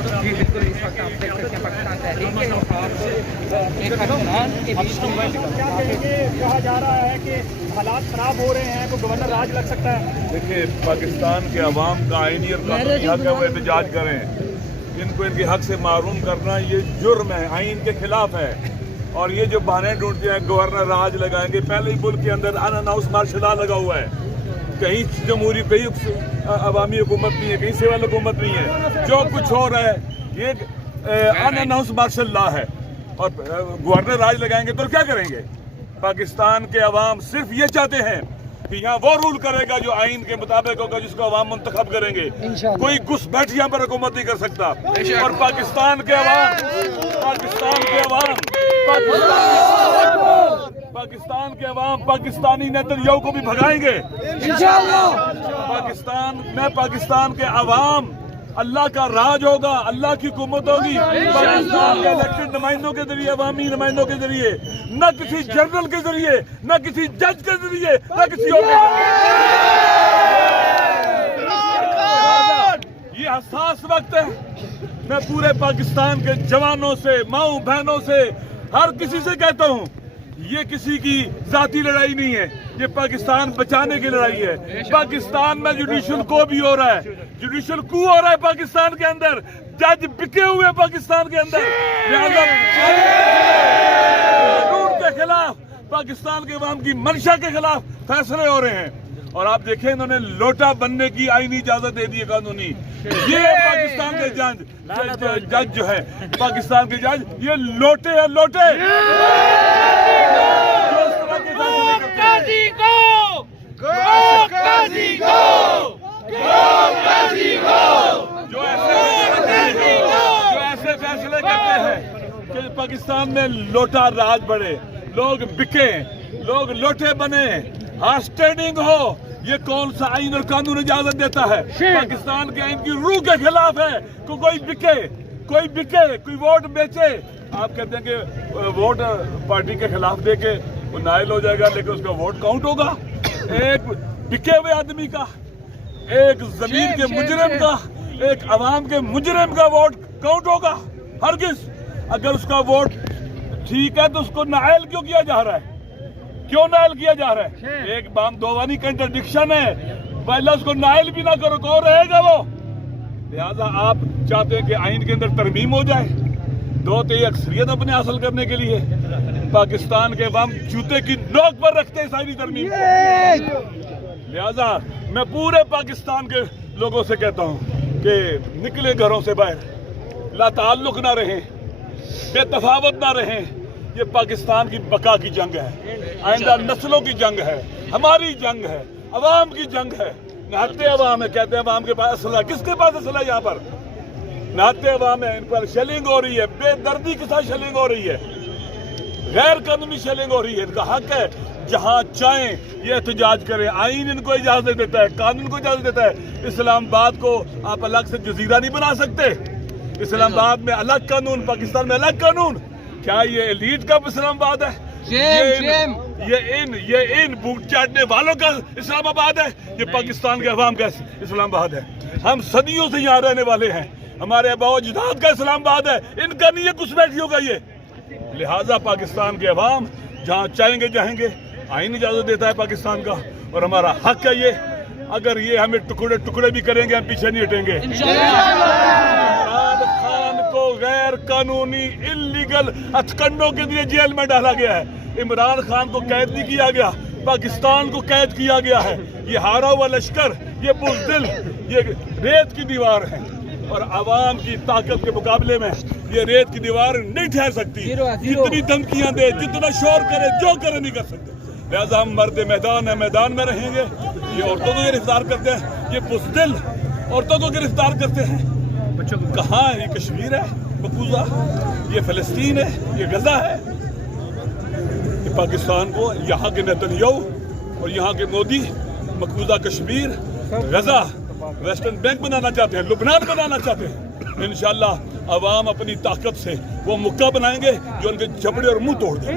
جی بالکل، اس وقت آپ دیکھ سکتے ہیں پاکستان تحریک کے انصاف ایک حکمران کے بیچ کہا جا رہا ہے کہ حالات خراب ہو رہے ہیں تو گورنر راج لگ سکتا ہے. دیکھیے، پاکستان کے عوام کا آئینی اور قانونی حق ہے وہ احتجاج کریں. ان کو ان کے حق سے محروم کرنا یہ جرم ہے، آئین کے خلاف ہے. اور یہ جو بہانے ڈھونڈتے ہیں گورنر راج لگائیں گے، پہلے ہی ملک کے اندر ان اناؤنس مارشل لا لگا ہوا ہے. کہیں جمہوری، کہیں عوامی حکومت نہیں ہے، کہیں سول حکومت نہیں ہے. جو کچھ ہو رہا ہے یہ ان اناؤنس مارشل لا ہے. اور گورنر راج لگائیں گے تو کیا کریں گے؟ پاکستان کے عوام صرف یہ چاہتے ہیں کہ یہاں وہ رول کرے گا جو آئین کے مطابق ہوگا، جس کو عوام منتخب کریں گے. کوئی گھس بیٹھ یہاں پر حکومت نہیں کر سکتا. اور پاکستان کے عوام پاکستانی نیتنیاہو کو بھی بھگائیں گے. پاکستان کے عوام، اللہ کا راج ہوگا، اللہ کی حکومت ہوگی پاکستان کے الیکٹڈ نمائندوں کے ذریعے، عوامی نمائندوں کے ذریعے، نہ کسی جنرل کے ذریعے، نہ کسی جج کے ذریعے، نہ کسی اور کے ذریعے. یہ حساس وقت ہے. میں پورے پاکستان کے جوانوں سے، ماؤں بہنوں سے، ہر کسی سے کہتا ہوں، یہ کسی کی ذاتی لڑائی نہیں ہے، یہ پاکستان بچانے کی لڑائی ہے. پاکستان میں جوڈیشل کو بھی ہو رہا ہے، جوڈیشل کو ہو رہا ہے پاکستان کے اندر. جج بکے ہوئے پاکستان کے اندر. قانون کے خلاف، پاکستان کے عوام کی منشا کے خلاف فیصلے ہو رہے ہیں. اور آپ دیکھیں، انہوں نے لوٹا بننے کی آئینی اجازت دے دی ہے قانونی. یہ پاکستان کے جج جو ہے، پاکستان کے جج یہ لوٹے ہیں، لوٹے. جو ایسے فیصلے کرتے ہیں کہ پاکستان میں لوٹا راج بڑھے، لوگ بکے، لوگ لوٹے بنے، ہاسٹینڈنگ ہو. یہ کون سا آئین اور قانون اجازت دیتا ہے؟ پاکستان کے آئین کی روح کے خلاف ہے کہ کوئی بکے، کوئی ووٹ بیچے. آپ کہتے ہیں کہ ووٹ پارٹی کے خلاف دے کے وہ نائل ہو جائے گا، لیکن اس کا ووٹ کاؤنٹ ہوگا. ایک بکے ہوئے آدمی کا، ایک زمین کے مجرم کا، ایک عوام کے مجرم کا ووٹ کاؤنٹ ہوگا؟ ہرگز. اگر اس کا ووٹ ٹھیک ہے تو اس کو نائل کیوں کیا جا رہا ہے؟ کیوں نائل کیا جا رہا ہے؟ ایک بام دوانی کنٹرڈکشن ہے. پہلے اس کو نائل بھی نہ کرو تو رہے گا وہ. لہذا آپ چاہتے ہیں کہ آئین کے اندر ترمیم ہو جائے 2/3 اکثریت اپنے حاصل کرنے کے لیے. پاکستان کے عوام جوتے کی نوک پر رکھتے ہیں ساری ترمیم کو. لہذا میں پورے پاکستان کے لوگوں سے کہتا ہوں کہ نکلے گھروں سے باہر، لا تعلق نہ رہیں، بے تفاوت نہ رہیں. یہ پاکستان کی بقا کی جنگ ہے، آئندہ نسلوں کی جنگ ہے، ہماری جنگ ہے، عوام کی جنگ ہے. نہتے عوام ہے، کہتے ہیں عوام کے پاس اسلحہ. کس کے پاس اسلحہ؟ یہاں پر نہتے عوام ہے، ان پر شیلنگ ہو رہی ہے، بے دردی کے ساتھ شیلنگ ہو رہی ہے، غیر قانونی شیلنگ ہو رہی ہے. ان کا حق ہے جہاں چاہیں یہ احتجاج کریں. آئین ان کو اجازت دیتا ہے، قانون کو اجازت دیتا ہے. اسلام آباد کو آپ الگ سے جزیرہ نہیں بنا سکتے. اسلام آباد میں الگ قانون، پاکستان میں الگ قانون. کیا یہ ایلیٹ کا اسلام آباد ہے؟ یہ ان بوٹ چاٹنے والوں کا اسلام آباد ہے؟ یہ پاکستان کے عوام کا اسلام آباد ہے. ہم صدیوں سے یہاں رہنے والے ہیں، ہمارے آباء و اجداد کا اسلام آباد ہے. ان کا نہیں، یہ کچھ بیٹھی ہوگا یہ. لہٰذا پاکستان کے عوام جہاں چاہیں گے جائیں گے. آئین اجازت دیتا ہے پاکستان کا، اور ہمارا حق ہے یہ. اگر یہ ہمیں ٹکڑے بھی کریں گے، ہم پیچھے نہیں ہٹیں گے. عمران خان کو غیر قانونی انلیگل ہتھکنڈوں کے لیے جیل میں ڈالا گیا ہے. عمران خان کو قید نہیں کیا گیا، پاکستان کو قید کیا گیا ہے. یہ ہارا ہوا لشکر، یہ بزدل، یہ ریت کی دیوار ہے. اور عوام کی طاقت کے مقابلے میں یہ ریت کی دیوار نہیں ٹھہر سکتی. جتنی دھمکیاں دے، جتنا شور کرے، جو کرے نہیں کر سکتے. لہذا ہم مرد میدان ہیں، میدان میں رہیں گے. یہ عورتوں کو گرفتار کرتے ہیں، یہ بزدل عورتوں کو گرفتار کرتے ہیں. کہاں ہے؟ یہ کشمیر ہے مقبوضہ، یہ فلسطین ہے، یہ غزہ ہے. یہ پاکستان کو یہاں کے نیتنیاہو اور یہاں کے مودی مقبوضہ کشمیر، غزہ، ویسٹرن بینک بنانا چاہتے ہیں، لبنان بنانا چاہتے ہیں. انشاءاللہ عوام اپنی طاقت سے وہ مکہ بنائیں گے جو ان کے جبڑے اور منہ توڑ دیں.